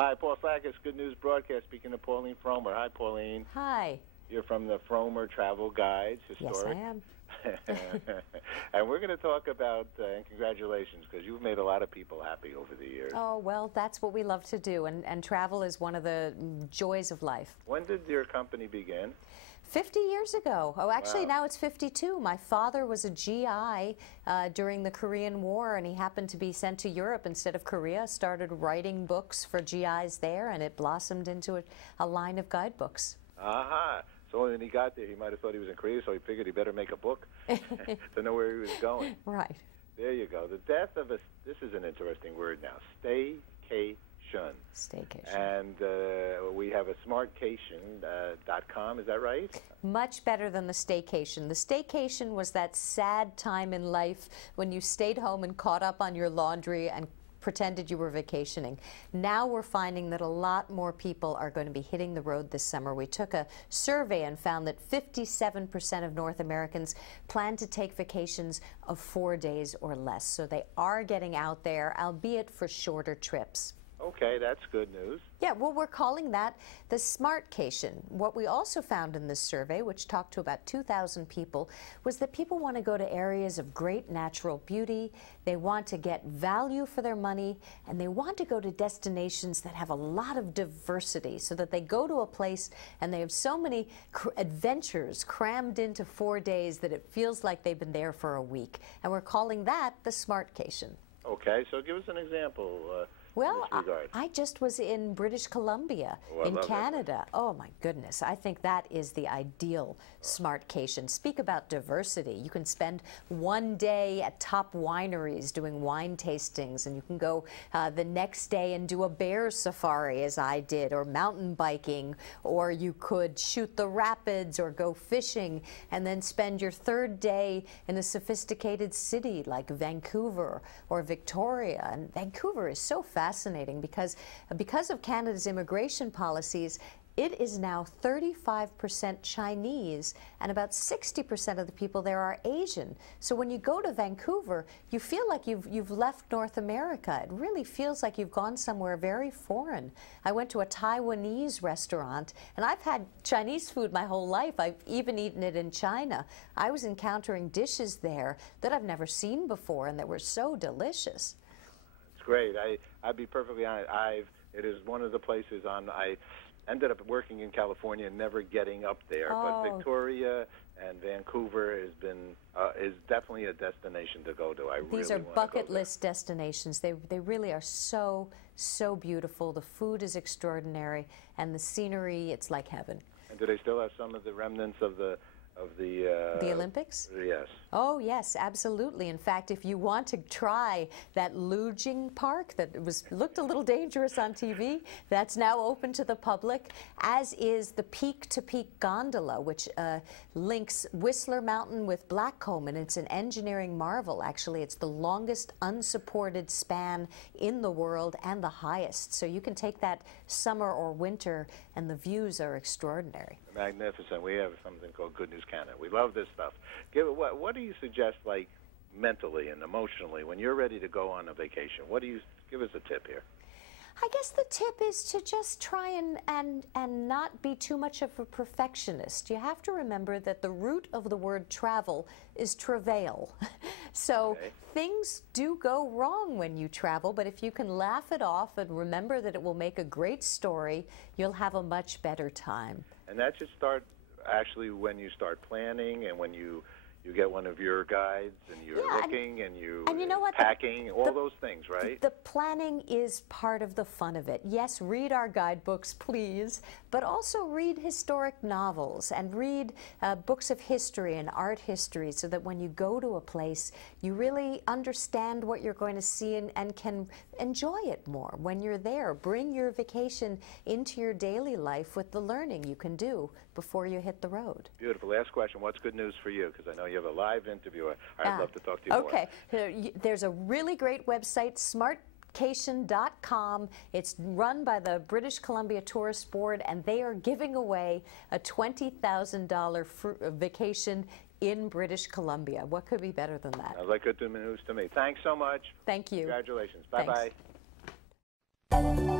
Hi, Paul Sackis, Good News Broadcast, speaking to Pauline Frommer. Hi, Pauline. Hi. You're from the Frommer Travel Guides, historic. Yes, I am. And we're going to talk about, and congratulations, because you've made a lot of people happy over the years. Oh, well, that's what we love to do, and travel is one of the joys of life. When did your company begin? 50 years ago. Oh, actually, Wow. now it's 52. My father was a GI during the Korean War, and he happened to be sent to Europe instead of Korea, started writing books for GIs there, and it blossomed into a line of guidebooks. Aha. So when he got there, he might have thought he was in Korea, so he figured he better make a book to know where he was going. Right. There you go. The death of a, this is an interesting word now, Staycation. Staycation. And we have a Smartcation.com, is that right? Much better than the staycation. The staycation was that sad time in life when you stayed home and caught up on your laundry and pretended you were vacationing. Now we're finding that a lot more people are going to be hitting the road this summer. We took a survey and found that 57% of North Americans plan to take vacations of 4 days or less. So they are getting out there, albeit for shorter trips. Okay, that's good news. Yeah, well, we're calling that the Smartcation. What we also found in this survey, which talked to about 2,000 people, was that people want to go to areas of great natural beauty, they want to get value for their money, and they want to go to destinations that have a lot of diversity, so that they go to a place and they have so many adventures crammed into 4 days that it feels like they've been there for a week. And we're calling that the Smartcation. Okay, so give us an example. Well, I just was in British Columbia, in Canada. Oh, my goodness. I think that is the ideal Smartcation. Speak about diversity. You can spend 1 day at top wineries doing wine tastings, and you can go the next day and do a bear safari, as I did, or mountain biking, or you could shoot the rapids or go fishing, and then spend your third day in a sophisticated city like Vancouver or Victoria. And Vancouver is so fascinating because of Canada's immigration policies. It is now 35% Chinese, and about 60% of the people there are Asian. So when you go to Vancouver, you feel like you've left North America. It really feels like you've gone somewhere very foreign. I went to a Taiwanese restaurant, and I've had Chinese food my whole life. I've even eaten it in China. I was encountering dishes there that I've never seen before, and that were so delicious. It's great. I'd be perfectly honest. It is one of the places I ended up working in California and never getting up there. Oh. But Victoria and Vancouver is definitely a destination to go to. These are bucket list destinations. They really are so beautiful. The food is extraordinary, and the scenery, it's like heaven. And do they still have some of the remnants of the Olympics? Yes. Oh, yes, absolutely. In fact, if you want to try that luging park that looked a little dangerous on TV, that's now open to the public, as is the peak-to-peak gondola, which links Whistler Mountain with Blackcomb, and it's an engineering marvel, actually. It's the longest unsupported span in the world and the highest. So you can take that summer or winter, and the views are extraordinary. Magnificent. We have something called Good News Canada. We love this stuff. What do you suggest, like, mentally and emotionally, when you're ready to go on a vacation? Give us a tip here. I guess the tip is to just try and not be too much of a perfectionist. You have to remember that the root of the word travel is travail. So things do go wrong when you travel, but if you can laugh it off and remember that it will make a great story, you'll have a much better time. And that should start actually when you start planning and when you get one of your guides and you're looking and you know what, packing, all those things, right? The planning is part of the fun of it. Yes, read our guidebooks, please, but also read historic novels and read books of history and art history, so that when you go to a place, you really understand what you're going to see and can enjoy it more when you're there. Bring your vacation into your daily life with the learning you can do before you hit the road. Beautiful. Last question. What's good news for you? Because I know you have a live interview. I'd love to talk to you more. Okay. There's a really great website, Smartcation.com. It's run by the British Columbia Tourist Board, and they are giving away a $20,000 vacation in British Columbia. What could be better than that? Sounds like good news to me. Thanks so much. Thank you. Congratulations. Bye-bye. Thanks.